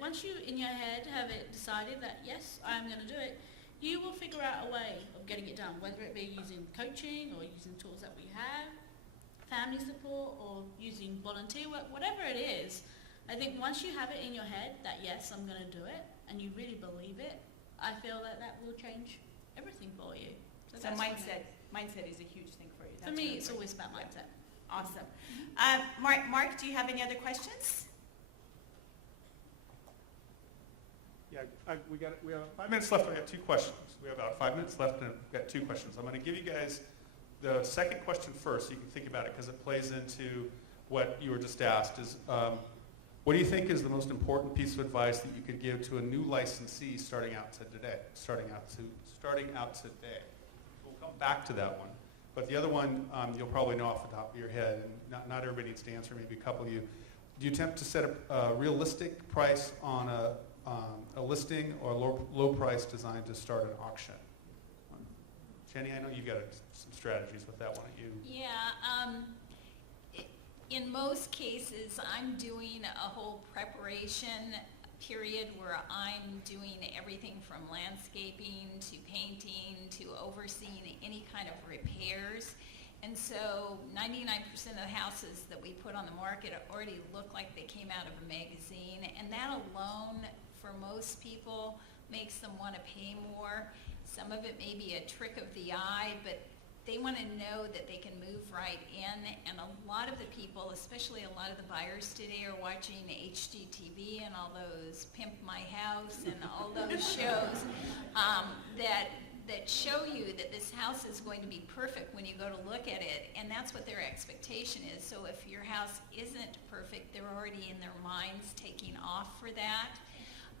once you, in your head, have it decided that, yes, I'm going to do it, you will figure out a way of getting it done, whether it be using coaching or using tools that we have, family support, or using volunteer work, whatever it is. I think once you have it in your head that, yes, I'm going to do it, and you really believe it, I feel that that will change everything for you. So mindset is a huge thing for you. For me, it's always about mindset. Awesome. Mark, do you have any other questions? Yeah, we have 5 minutes left. We have 2 questions. We have about 5 minutes left, and we've got 2 questions. I'm going to give you guys the second question first, so you can think about it, because it plays into what you were just asked. Is what do you think is the most important piece of advice that you could give to a new licensee starting out today? We'll come back to that one. But the other one, you'll probably know off the top of your head, and not everybody needs to answer, maybe a couple of you. Do you attempt to set a realistic price on a listing, or a low price designed to start an auction? Jenny, I know you've got some strategies with that one. Yeah. In most cases, I'm doing a whole preparation period where I'm doing everything from landscaping to painting to overseeing any kind of repairs. And so 99% of the houses that we put on the market already look like they came out of a magazine, and that alone, for most people, makes them want to pay more. Some of it may be a trick of the eye, but they want to know that they can move right in. And a lot of the people, especially a lot of the buyers today, are watching HGTV and all those Pimp My House and all those shows that show you that this house is going to be perfect when you go to look at it, and that's what their expectation is. So if your house isn't perfect, they're already in their minds taking off for that.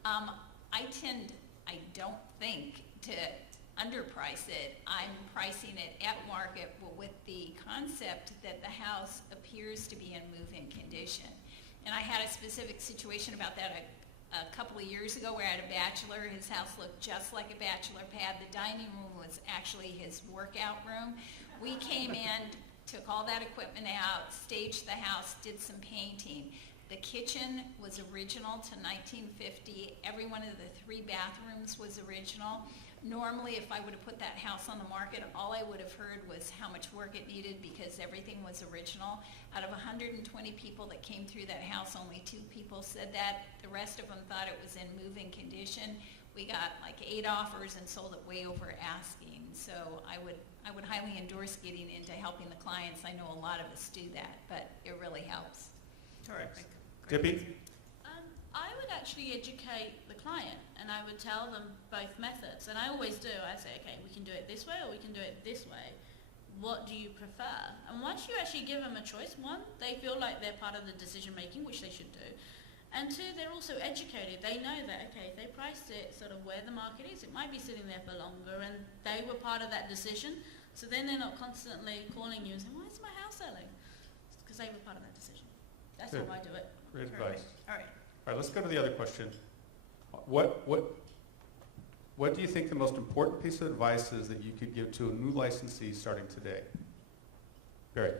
I don't think to underprice it. I'm pricing it at market, but with the concept that the house appears to be in move-in condition. And I had a specific situation about that a couple of years ago where I had a bachelor. His house looked just like a bachelor pad. The dining room was actually his workout room. We came in, took all that equipment out, staged the house, did some painting. The kitchen was original to 1950. Every one of the 3 bathrooms was original. Normally, if I would have put that house on the market, all I would have heard was how much work it needed because everything was original. Out of 120 people that came through that house, only 2 people said that. The rest of them thought it was in move-in condition. We got like 8 offers and sold it way over asking. So I would highly endorse getting into helping the clients. I know a lot of us do that, but it really helps. Terrific. Dippy? I would actually educate the client, and I would tell them both methods, and I always do. I say, okay, we can do it this way or we can do it this way. What do you prefer? And once you actually give them a choice, 1, they feel like they're part of the decision making, which they should do, and 2, they're also educated. They know that, okay, if they priced it sort of where the market is, it might be sitting there for longer, and they were part of that decision, so then they're not constantly calling you and saying, why is my house selling? It's because they were part of that decision. That's Good. how I do it. Great advice. All right. All right, let's go to the other question. What do you think the most important piece of advice is that you could give to a new licensee starting today? Barry.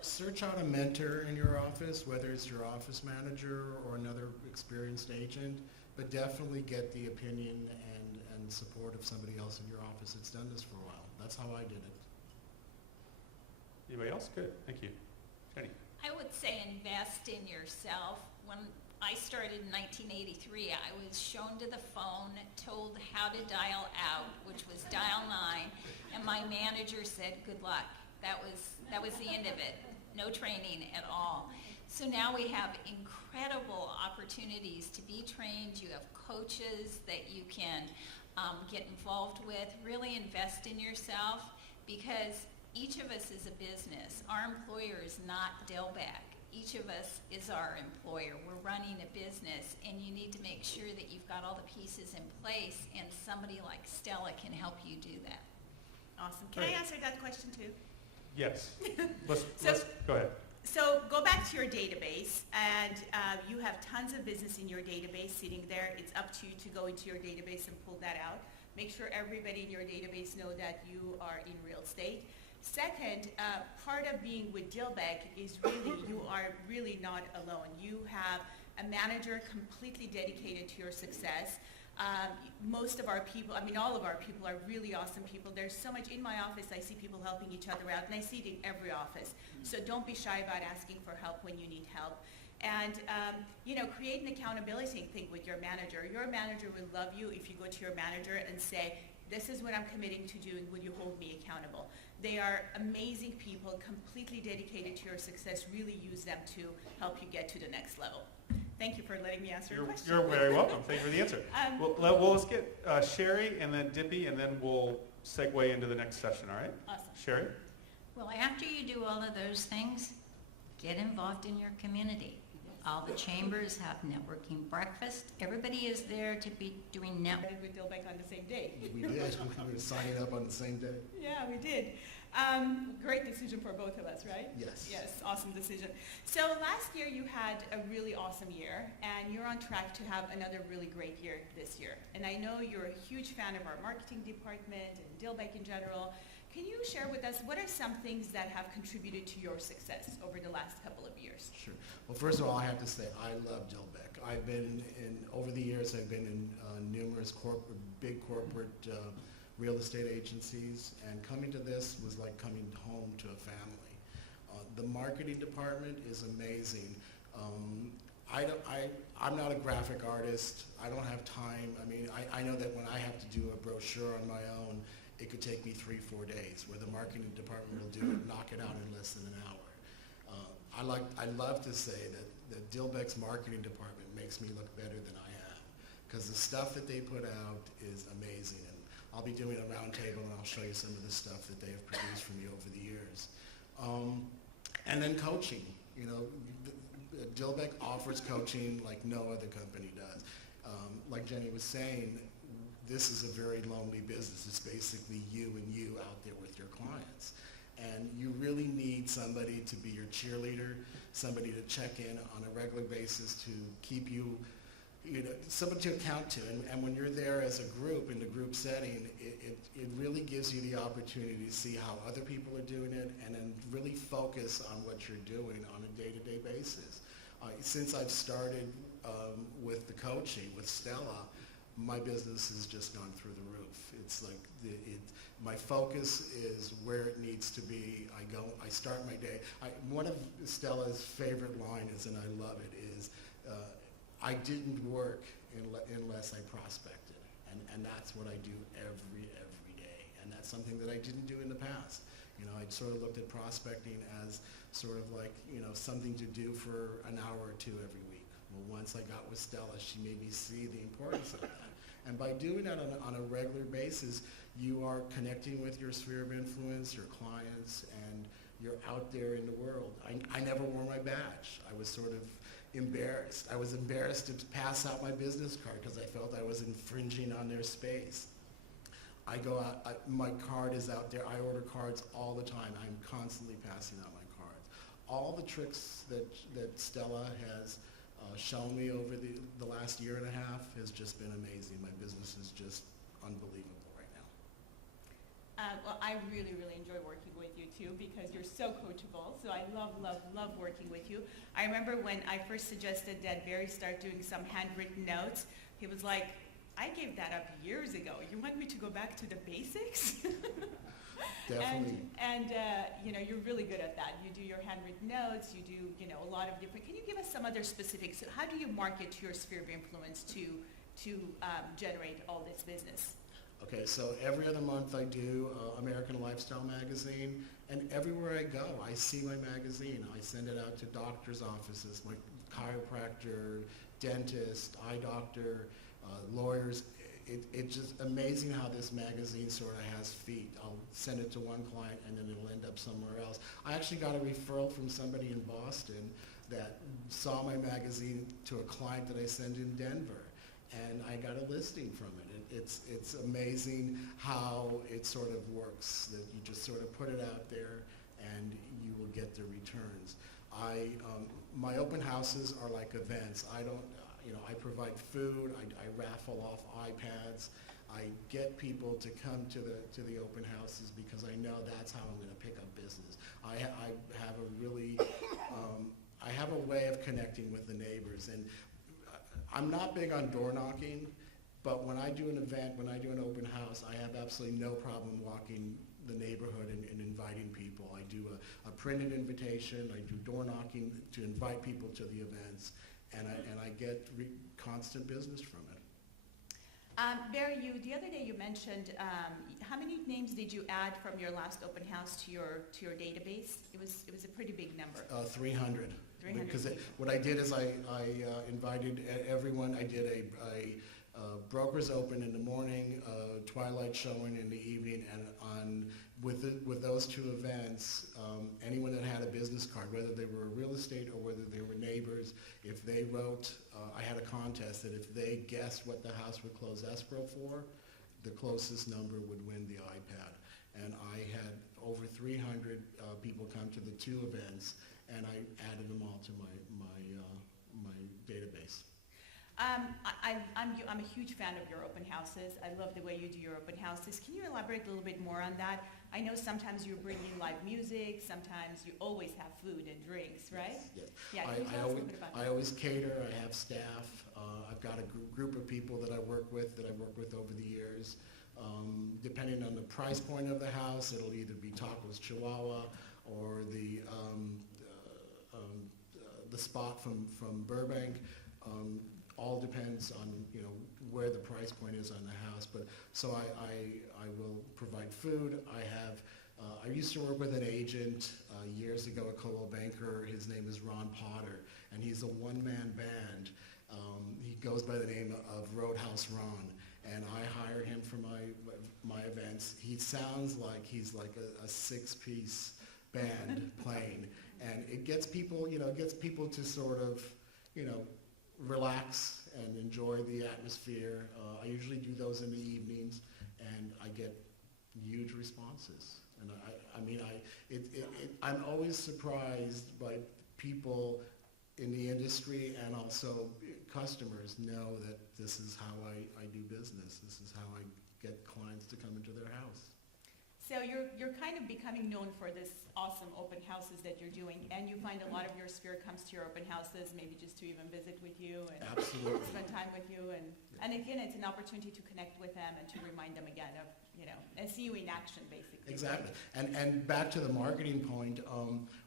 Search out a mentor in your office, whether it's your office manager or another experienced agent, but definitely get the opinion and support of somebody else in your office that's done this for a while. That's how I did it. Anybody else? Good, thank you. Jenny. I would say invest in yourself. When I started in 1983, I was shown to the phone, told how to dial out, which was dial 9, and my manager said, good luck. That was the end of it. No training at all. So now we have incredible opportunities to be trained. You have coaches that you can get involved with. Really invest in yourself, because each of us is a business. Our employer is not Dilbeck. Each of us is our employer. We're running a business, and you need to make sure that you've got all the pieces in place, and somebody like Stella can help you do that. Awesome. Can I answer that question too? Yes. Let's go ahead. So go back to your database, and you have tons of business in your database sitting there. It's up to you to go into your database and pull that out. Make sure everybody in your database know that you are in real estate. Second, part of being with Dilbeck is really, you are really not alone. You have a manager completely dedicated to your success. Most of our people, I mean all of our people are really awesome people. There's so much in my office, I see people helping each other out, and I see it in every office. So don't be shy about asking for help when you need help. And, create an accountability thing with your manager. Your manager will love you if you go to your manager and say, this is what I'm committing to doing, will you hold me accountable? They are amazing people, completely dedicated to your success. Really use them to help you get to the next level. Thank you for letting me answer your question. You're very welcome. Thank you for the answer. Well, let's get Sherry and then Dippy, and then we'll segue into the next session, all right? Awesome. Sherry? Well, after you do all of those things, get involved in your community. All the chambers have networking breakfast. Everybody is there to be doing networking. With Dilbeck on the same day. We did. We were signing up on the same day. Yeah, we did. Great decision for both of us, right? Yes. Yes, awesome decision. So last year you had a really awesome year, and you're on track to have another really great year this year. And I know you're a huge fan of our marketing department and Dilbeck in general. Can you share with us what are some things that have contributed to your success over the last couple of years? Sure. Well, first of all, I have to say I love Dilbeck. Over the years, I've been in numerous big corporate real estate agencies, and coming to this was like coming home to a family. The marketing department is amazing. I'm not a graphic artist. I don't have time. I mean, I know that when I have to do a brochure on my own, it could take me 3-4 days, where the marketing department will do it, knock it out in less than an hour. I love to say that Dilbeck's marketing department makes me look better than I am, because the stuff that they put out is amazing. And I'll be doing a roundtable, and I'll show you some of the stuff that they have produced for me over the years. And then coaching. Dilbeck offers coaching like no other company does. Like Jenny was saying, this is a very lonely business. It's basically you and you out there with your clients. And you really need somebody to be your cheerleader, somebody to check in on a regular basis to keep you, someone to account to. And when you're there as a group, in the group setting, it really gives you the opportunity to see how other people are doing it, and then really focus on what you're doing on a day-to-day basis. Since I've started with the coaching with Stella, my business has just gone through the roof. It's like my focus is where it needs to be. I start my day. One of Stella's favorite lines, and I love it, is I didn't work unless I prospected, and that's what I do every day, and that's something that I didn't do in the past. I sort of looked at prospecting as sort of like something to do for an hour or two every week. Well, once I got with Stella, she made me see the importance of that. And by doing that on a regular basis, you are connecting with your sphere of influence, your clients, and you're out there in the world. I never wore my badge. I was sort of embarrassed. I was embarrassed to pass out my business card because I felt I was infringing on their space. I go out, my card is out there. I order cards all the time. I'm constantly passing out my cards. All the tricks that Stella has shown me over the last year and a half has just been amazing. My business is just unbelievable right now. Well, I really, really enjoy working with you too, because you're so coachable. So I love working with you. I remember when I first suggested that Barry start doing some handwritten notes, he was like, I gave that up years ago. You want me to go back to the basics? Definitely. And you're really good at that. You do your handwritten notes. You do, a lot of different. Can you give us some other specifics? How do you market to your sphere of influence to generate all this business? Okay, so every other month I do American Lifestyle magazine, and everywhere I go, I see my magazine. I send it out to doctors' offices, like chiropractor, dentist, eye doctor, lawyers. It's just amazing how this magazine sort of has feet. I'll send it to one client and then it'll end up somewhere else. I actually got a referral from somebody in Boston that saw my magazine to a client that I send in Denver, and I got a listing from it. It's amazing how it sort of works, that you just sort of put it out there and you will get the returns. My open houses are like events. I provide food, I raffle off iPads, I get people to come to the open houses because I know that's how I'm going to pick up business. I have a really, I have a way of connecting with the neighbors, and I'm not big on door knocking, but when I do an event, when I do an open house, I have absolutely no problem walking the neighborhood and inviting people. I do a printed invitation, I do door knocking to invite people to the events, and I get constant business from it. Barry, the other day you mentioned, how many names did you add from your last open house to your database? It was a pretty big number. 300. 300 Because people. what I did is I invited everyone. I did a broker's open in the morning, twilight showing in the evening, and with those two events, anyone that had a business card, whether they were real estate or whether they were neighbors, if they wrote, I had a contest that if they guessed what the house would close escrow for, the closest number would win the iPad. And I had over 300 people come to the two events, and I added them all to my database. I'm a huge fan of your open houses. I love the way you do your open houses. Can you elaborate a little bit more on that? I know sometimes you're bringing live music, sometimes you always have food and drinks, right? Yes. Yeah, can you tell us a little bit about I that? always cater. I have staff. I've got a group of people that I work with over the years. Depending on the price point of the house, it'll either be Tacos Chihuahua or the spot from Burbank. All depends on where the price point is on the house. But so I will provide food. I used to work with an agent years ago, a Coldwell Banker. His name is Ron Potter, and he's a one-man band. He goes by the name of Roadhouse Ron, and I hire him for my events. He sounds like he's like a six-piece band playing, and it gets people, to sort of, relax and enjoy the atmosphere. I usually do those in the evenings, and I get huge responses. And I'm always surprised by people in the industry, and also customers know that this is how I do business. This is how I get clients to come into their house. So you're kind of becoming known for this awesome open houses that you're doing, and you find a lot of your sphere comes to your open houses, maybe just to even visit with you and Absolutely. spend time with you, and again, it's an opportunity to connect with them and to remind them again of, and see you in action, basically. Exactly. And back to the marketing point,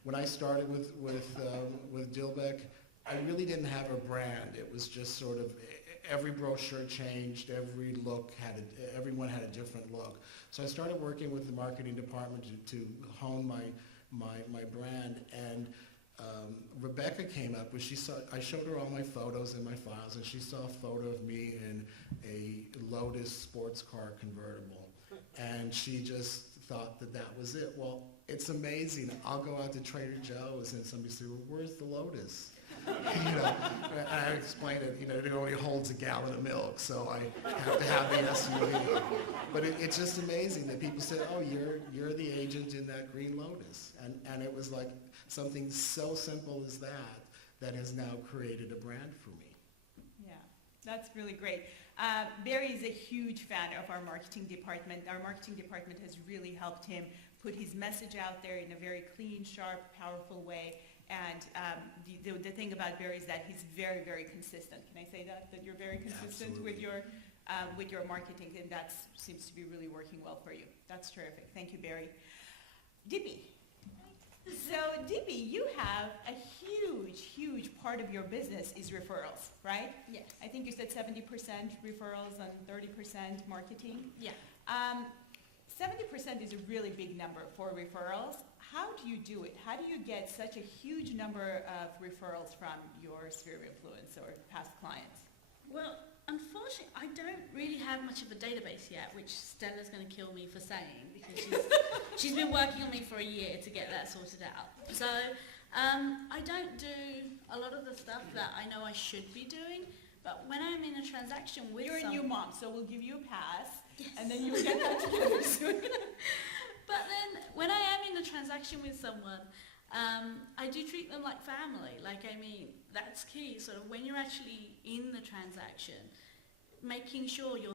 when I started with Dilbeck, I really didn't have a brand. It was just sort of every brochure changed, everyone had a different look. So I started working with the marketing department to hone my brand, and Rebecca came up with, I showed her all my photos in my files, and she saw a photo of me in a Lotus sports car convertible, and she just thought that was it. Well, it's amazing. I'll go out to Trader Joe's and somebody say, well, where's the Lotus? And I explained it, it only holds a gallon of milk, so I have to have the SUV. But it's just amazing that people say, oh, you're the agent in that green Lotus. And it was like something so simple as that has now created a brand for me. Yeah, that's really great. Barry is a huge fan of our marketing department. Our marketing department has really helped him put his message out there in a very clean, sharp, powerful way. And the thing about Barry is that he's very, very consistent. Can I say that you're very consistent Absolutely. with your marketing, and that seems to be really working well for you. That's terrific. Thank you, Barry. Dippy. So, Dippy, you have a huge, huge part of your business is referrals, right? Yes. I think you said 70% referrals and 30% marketing. Yeah. 70% is a really big number for referrals. How do you do it? How do you get such a huge number of referrals from your sphere of influence or past clients? Well, unfortunately, I don't really have much of a database yet, which Stella's going to kill me for saying, because she's been working on me for a year to get that sorted out. So I don't do a lot of the stuff that I know I should be doing, but when I'm in a transaction with You're a new mom, so we'll give you a pass, Yes. and then you'll get that together soon. But then when I am in a transaction with someone, I do treat them like family. That's key. Sort of when you're actually in the transaction, making sure you're